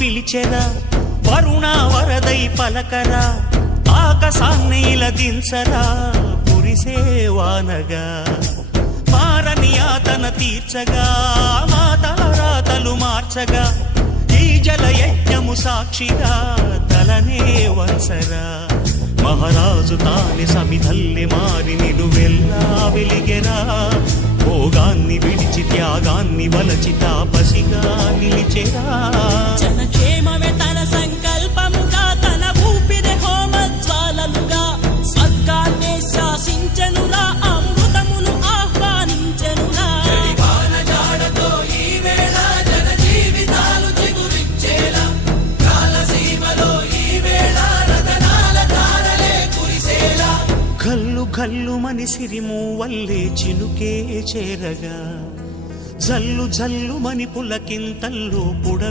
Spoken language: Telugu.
పిలిచెరా వరుణ వరదై పలకరా ఆకాశాన్ని ఇలదించరా కురిసేవానగా మారని యాతన తీర్చగా మాతల రాతలు మార్చగా ఈ జలయజ్ఞము సాక్షిగా తలనే వంచరా మహారాజు తాని సమిధల్లి మారి నిలువెల్లా వెలిగెరా భోగాన్ని విడిచి త్యాగాన్ని వలచి తాపసిగా నిలిచెరా జనక్షేమమే తన సంకల్పముగా తన ఊపిరి హోమజ్వాలలుగా స్వర్గాన్నే శాసించెనురా అమృతమును ఆహ్వానించెనురా కల్లు కల్లు మని సిరిము వల్లే చినుకే చేరగా జల్లు జల్లు మని పులకింతల్లో పుడ